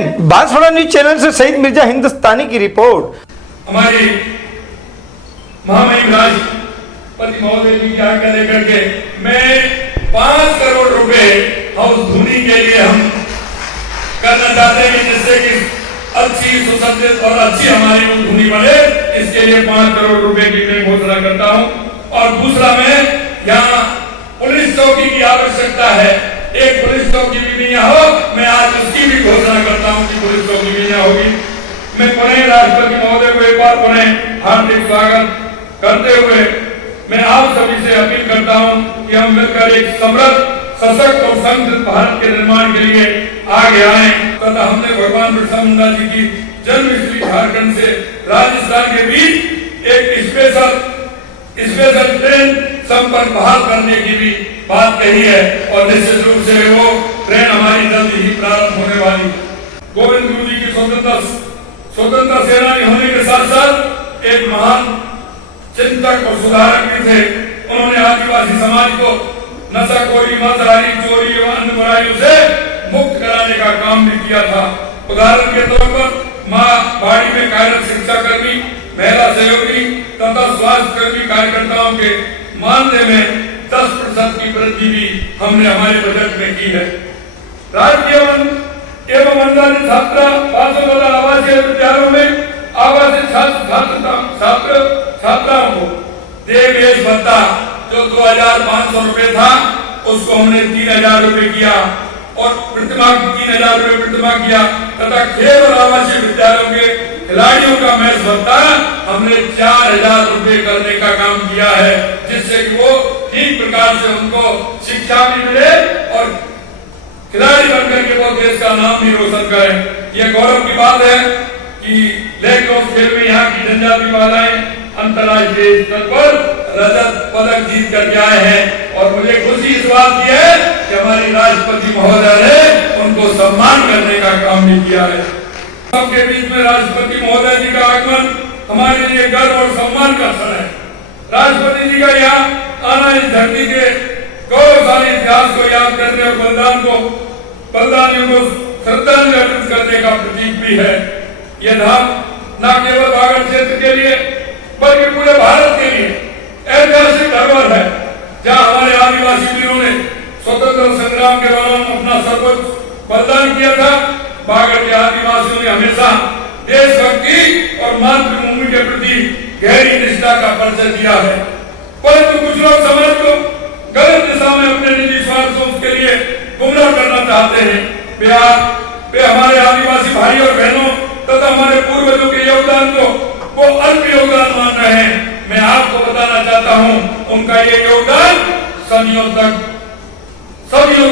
And Banswara news channel से सईद मिर्जा हिंदुस्तानी की report. हमारी महामहिम राष्ट्रपति महोदय जी की आज्ञा लेकर के मैं 5 करोड़ रुपए हाउस धुनी के लिए हम करना चाहते हैं, जिससे कि अच्छी सुसज्जित और अच्छी हमारी धुनी बने। इसके लिए 5 करोड़ रुपए की मैं घोषणा करता हूं। और दूसरा, मैं यहाँ पुलिस चौकी की आवश्यकता है, एक पुलिस चौकी भी नहीं हो, मैं आज उसकी भी घोषणा करता हूं कि पुलिस चौकी भी यहाँ होगी। मैं पुनः राष्ट्रपति महोदय को एक बार पुनः हार्दिक स्वागत करते हुए मैं आप सभी से अपील करता हूं कि हम मिलकर एक समृद्ध, सशक्त और समृद्ध भारत के निर्माण के लिए आगे आए तथा हमने भगवान बिरसा मुंडा जी की जन्मस्थली झारखंड से राजस्थान के बीच एक स्पेशल ट्रेन संपर्क बहाल करने की भी बात कही है और निश्चित रूप से वो ट्रेन हमारी जल्द ही प्रारंभ होने वाली। गोविंद गुरु जी की स्वतंत्रता सेनानी होने के साथ साथ एक महान चिंतक और सुधारक भी थे। उन्होंने आदिवासी समाज को नशाखोरी, मदहारी, चोरी एवं अन्य बुराइयों से मुक्त कराने का काम भी किया था। उदाहरण के तौर पर माँ बाड़ी में कार्यरत शिक्षा कर्मी, महिला सहयोगी तथा स्वास्थ्य कर्मी कार्यकर्ताओं के मानदेय में 10% की वृद्धि भी हमने हमारे बजट में की है। राजकीय एवं अनुदानित छात्रा आवासीय विद्यालयों में आवासीय छात्राओं को देवेश भत्ता जो 2500 रुपए था उसको हमने 3000 रुपए किया और 3000 रुपए प्रतिमाह किया तथा खेल और आवासीय विद्यालयों के खिलाड़ियों का मैच भत्ता हमने 4000 रुपए करने का काम किया है, जिससे कि वो ठीक प्रकार से उनको शिक्षा भी मिले और खिलाड़ी बनकर के वो देश का नाम भी रोशन करें। ये गौरव की बात है कि लैक्रोस खेल में यहाँ की जनजाति बालाएं अंतर्राष्ट्रीय स्तर पर रजत पदक जीत करके आए हैं और मुझे खुशी इस बात की है कि हमारी राष्ट्रपति महोदय ने उनको सम्मान करने का काम भी किया है। सबके बीच में राष्ट्रपति महोदय जी का आगमन हमारे लिए गर्व और सम्मान का क्षण है। राष्ट्रपति जी का यहाँ आना इस धरती के गौरवशाली इतिहास को याद करने और बलिदानियों को श्रद्धांजलि अर्पित करने का प्रतीक भी है। यह धाम न केवल बागड़ क्षेत्र के लिए बल्कि पूरे भारत के लिए ऐतिहासिक धरोहर है, जहाँ हमारे आदिवासी वीरों ने स्वतंत्रता संग्राम के दौरान अपना सर्वोच्च बलिदान किया था। बागड़ के आदिवासियों ने हमेशा देशभक्ति और मातृभूमि के प्रति गहरी निष्ठा का परिचय दिया है, परंतु कुछ लोग समाज को गलत दिशा में अपने निजी स्वार्थ सोच के लिए गुमराह करना चाहते हैं। वे हमारे आदिवासी भाई और बहनों तथा हमारे पूर्वजों के योगदान को वो अल्प योगदान मान रहे हैं। मैं आपको बताना चाहता हूँ, उनका ये योगदान सदियों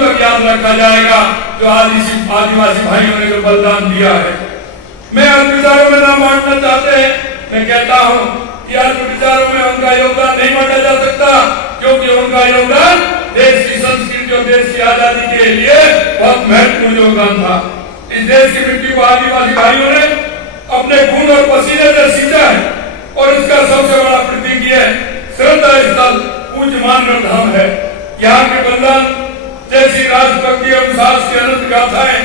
तक याद रखा जाएगा, जो आदिवासी भाइयों ने जो बलिदान दिया है। मैं अल्प विचारों में ना बांटना चाहते हैं। मैं कहता हूँ कि अल्प विचारों में उनका योगदान नहीं बांटा जा सकता, क्योंकि उनका योगदान देश की संस्कृति और देश की आजादी के लिए बहुत महत्वपूर्ण योगदान था। इस देश की मिट्टी को आदिवासी भाइयों ने अपने खून और पसीने से सींचा है और इसका सबसे बड़ा प्रतीक ये श्रद्धा स्थल पूज्य मानगढ़ धाम है। यहाँ के बलिदान जैसी राष्ट्रभक्ति और साहस की अनंत गाथाएं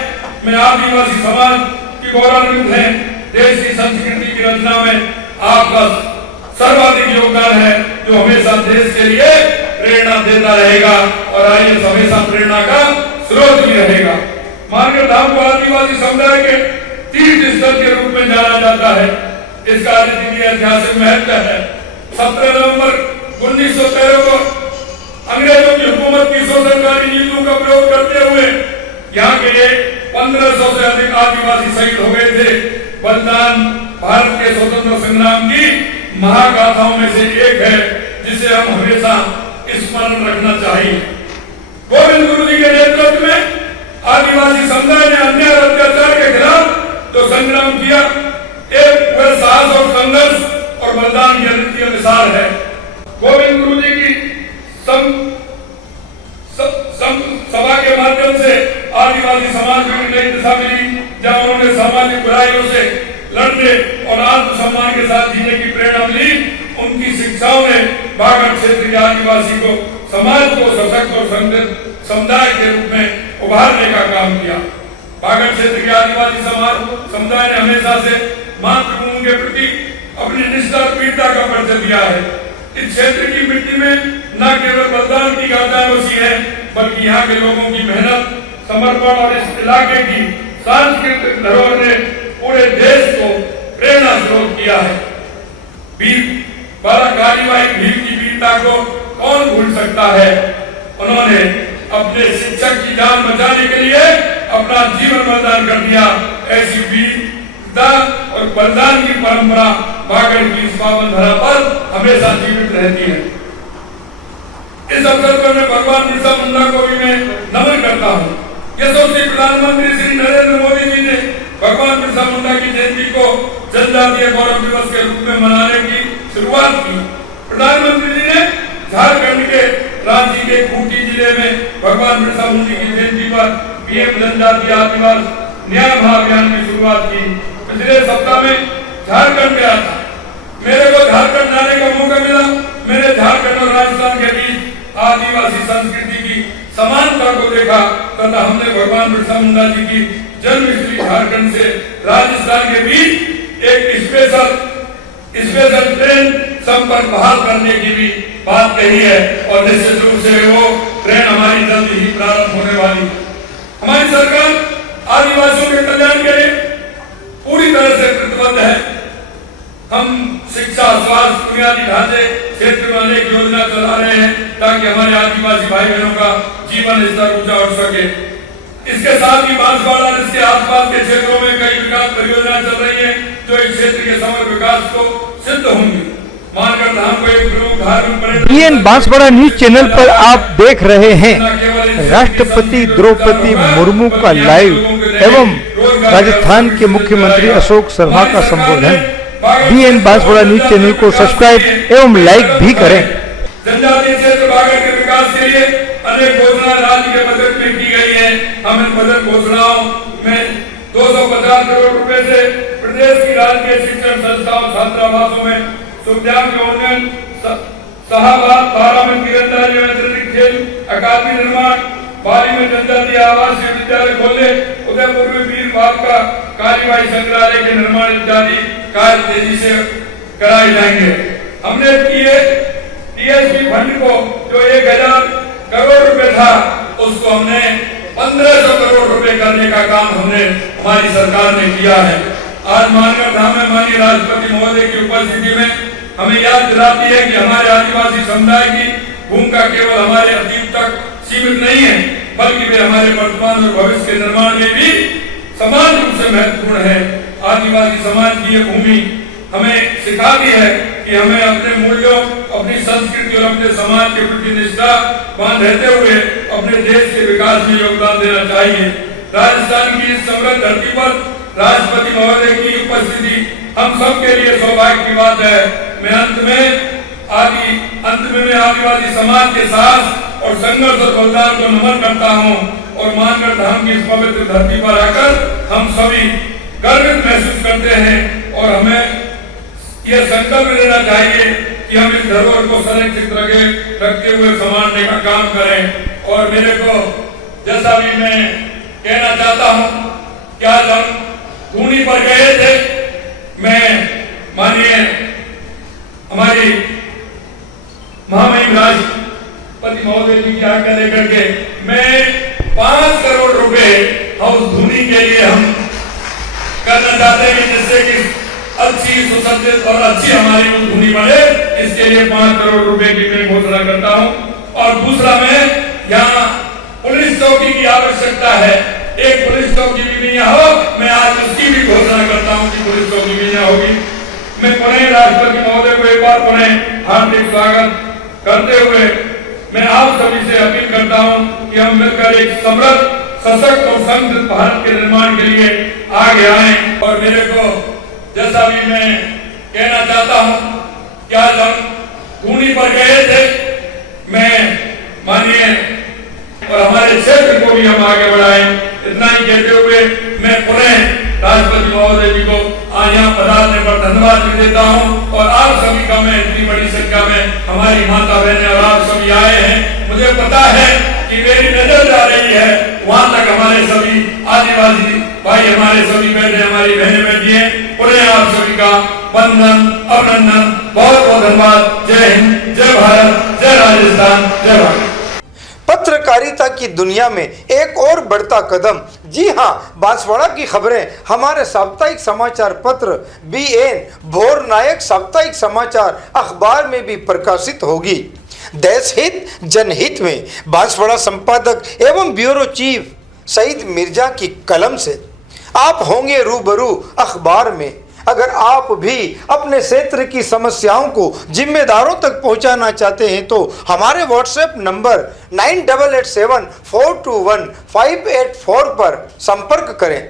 में आदिवासी समाज की गौरवान्वित है। देश की संस्कृति की रचना में आपका सर्वाधिक योगदान है, जो हमेशा देश के लिए प्रेरणा देता रहेगा और आइए हमेशा प्रेरणा का स्रोत भी रहेगा। मानगढ़ धाम को आदिवासी समुदाय के तीर्थ स्थल के रूप में जाना जाता है। इसका ऐतिहासिक महत्व है। 17 नवंबर 1913 को अंग्रेजों की हुकूमत की शोषणकारी नीतियों का प्रयोग करते हुए यहाँ के 1500 से अधिक आदिवासी शहीद हो गए थे। बलिदान भारत के स्वतंत्रता संग्राम की महागाथाओं में से एक है, जिसे हम हमेशा स्मरण रखना चाहिए। गोविंद गुरु जी के नेतृत्व में आदिवासी समुदाय ने अन्याय और अत्याचार के खिलाफ जो संग्राम किया, एक वह साहस और संघर्ष और बलिदान की अद्वितीय मिसाल है। गोविंद गुरु जी की सभा के माध्यम से आदिवासी समाज को नई दिशा मिली, जहाँ उन्होंने सामाजिक बुराइयों से लड़ने और आत्मसम्मान के साथ जीने की प्रेरणा मिली। उनकी शिक्षाओं ने बागड़ क्षेत्र के आदिवासी को समाज को सशक्त और समृद्ध समुदाय के रूप में उभारने का काम किया। बागड़ क्षेत्र के आदिवासी समुदाय ने हमेशा से मातृभूमि के प्रति अपनी निष्ठा और वीरता का परिचय दिया है। इस क्षेत्र की मिट्टी में न केवल बलिदान की गाथाएं बसी है, बल्कि यहाँ के लोगों की मेहनत, समर्पण और इस इलाके की सांस्कृतिक धरोहर ने पूरे देश को प्रेरणा स्रोत किया है। वीर बाला कालीबाई भील की वीरता को कौन भूल सकता है। उन्होंने अपने शिक्षक की जान बचाने के लिए अपना जीवन बलिदान कर दिया। ऐसी वीरता और बलिदान की परंपरा बागड़ की इस पावन धरा पर हमेशा जीवित रहती है। इस अवसर पर मैं भगवान बिरसा मुंडा को भी मैं नमन करता हूँ। यशस्वी प्रधानमंत्री श्री नरेंद्र मोदी जी ने भगवान बिरसा मुंडा की जयंती को जनजातीय गौरव दिवस के रूप में मनाने की शुरुआत की। प्रधानमंत्री जी ने झारखंड के रांची के खूंटी जिले में भगवान बिरसा मुंडा की जयंती पर पीएम जनजातीय आदिवासी न्याय महाअभियान की शुरुआत की। पिछले सप्ताह में झारखंड गया था। मेरे को झारखंड जाने का मौका मिला। मैंने झारखंड और राजस्थान के बीच आदिवासी संस्कृति की समानता को देखा तथा हमने भगवान बिरसा मुंडा जी की जन्मस्थली झारखंड से राजस्थान के बीच एक स्पेशल ट्रेन संपर्क बहाल करने की भी बात कही है और निश्चित रूप से वो ट्रेन हमारी जल्द ही प्रारंभ होने वाली। हमारी सरकार आदिवासियों के कल्याण के लिए पूरी तरह से प्रतिबद्ध है। हम शिक्षा, स्वास्थ्य, बुनियादी ढांचे क्षेत्र में अनेक योजना चला रहे हैं ताकि हमारे आदिवासी भाई बहनों का जीवन स्तर ऊंचा उठ सके। इसके साथ ही बांसवाड़ा और इसके आसपास के क्षेत्रों में कई विकास परियोजनाएं चल रही हैं जो इस क्षेत्र के समग्र विकास को सिद्ध होंगी। मानगढ़ धाम को एक प्रमुख धार्मिक पर्यटन बीएन बांसवाड़ा न्यूज चैनल पर आप देख रहे हैं राष्ट्रपति द्रौपदी मुर्मू का लाइव एवं राजस्थान के मुख्यमंत्री अशोक शर्मा का संबोधन। बीएन बांसवाड़ा न्यूज चैनल को सब्सक्राइब एवं लाइक भी करें। जनजातीय क्षेत्र बागड़ के विकास के लिए अनेक घोषणा राज्य के बजट में की गई है। हम इन बजट घोषणाओं में 250 करोड़ रुपए से प्रदेश की राजकीय शिक्षण संस्थाओं छात्रावासों में सुविधाओं के उन्नयन, शाहबाद, बारा में तीरंदाजी में अतिरिक्त खेल अकादमी निर्माण, बाली में जनजातीय आवासीय विद्यालय खोलने, उदयपुर में वीर बालका कालीबाई संग्रहालय के निर्माण इत्यादि कार्य तेजी से कराए जाएंगे। हमने टीएसपी फंड को जो 1000 करोड़ रुपए था उसको हमने 1500 करोड़ रुपए करने का काम हमारी सरकार ने किया है। आज मानगढ़ धाम में माननीय राष्ट्रपति महोदय की उपस्थिति में हमें याद दिलाती है कि हमारे आदिवासी समुदाय की भूमिका केवल हमारे अतीत तक सीमित नहीं है बल्कि वे हमारे वर्तमान और भविष्य के निर्माण में भी समान रूप से महत्वपूर्ण है। आदिवासी समाज की ये भूमि हमें सिखाती है कि हमें अपने मूल्यों, अपनी संस्कृति और अपने समाज के प्रति निष्ठा बांध रहते हुए अपने देश के विकास में योगदान देना चाहिए। राजस्थान की इस समृद्ध धरती पर राष्ट्रपति महोदय की उपस्थिति हम सब के लिए सौभाग्य की बात है। मैं अंत में मैं आदिवासी समाज के साथ और संघर्ष और बलिदान को नमन करता हूँ और मानगढ़ धाम की इस पवित्र धरती पर आकर हम सभी गर्वित महसूस करते हैं और हमें यह संकल्प लेना चाहिए कि हम इस धरोहर को संरक्षित रखते हुए संभालने का काम करें। और मेरे को जैसा भी मैं कहना चाहता हूँ कि आज हम धूनी पर गए थे। मैं माननीय हमारी महामहिम राष्ट्रपति महोदय जी की आज्ञा लेकर के मैं 5 करोड़ रुपए हाउस धूनी के लिए हम करना चाहते हैं जिससे कि अच्छी सुसज्जित और अच्छी हमारी धूनी बने। इसके लिए 5 करोड़ रुपए की मैं घोषणा करता हूं। और दूसरा, मैं यहाँ पुलिस चौकी की आवश्यकता है। एक पुलिस चौकी भी नहीं हो, मैं आज उसकी भी घोषणा करता हूं कि पुलिस चौकी भी यहाँ होगी। मैं पुनः राष्ट्रपति महोदय को एक बार पुनः हार्दिक स्वागत करते हुए मैं आप सभी से अपील करता हूं कि हम मिलकर एक समृद्ध, सशक्त और समृद्ध भारत के निर्माण के लिए आगे आए। और मेरे को जैसा भी मैं कहना चाहता हूं कि आज हम धूनी पर गए थे। मैं माननीय और हमारे क्षेत्र को भी हम आगे बढ़ाएं। इतना ही कहते हुए मैं पुनः राष्ट्रपति महोदय जी को आज यहाँ पधारने पर धन्यवाद भी देता हूँ। और आप सभी का मैं इतनी बड़ी संख्या में हमारी माता बहनें और आप सभी आए हैं। मुझे पता है कि मेरी नजर जा रही है, वहां तक हमारे सभी आदिवासी भाई हमारे सभी बैठे, हमारी बहनें बैठी हैं, उन्हें आप सभी का वंदन, अभिनंदन, बहुत बहुत धन्यवाद। जय हिंद, जय भारत, जय राजस्थान, जय भारत। पत्रकारिता की दुनिया में एक और बढ़ता कदम। जी हां, बांसवाड़ा की खबरें हमारे साप्ताहिक समाचार पत्र BN भोर नायक साप्ताहिक समाचार अखबार में भी प्रकाशित होगी। देश हित जनहित में बांसवाड़ा संपादक एवं ब्यूरो चीफ सईद मिर्जा की कलम से आप होंगे रूबरू अखबार में। अगर आप भी अपने क्षेत्र की समस्याओं को जिम्मेदारों तक पहुंचाना चाहते हैं तो हमारे व्हाट्सएप नंबर 9887 421 584 पर संपर्क करें।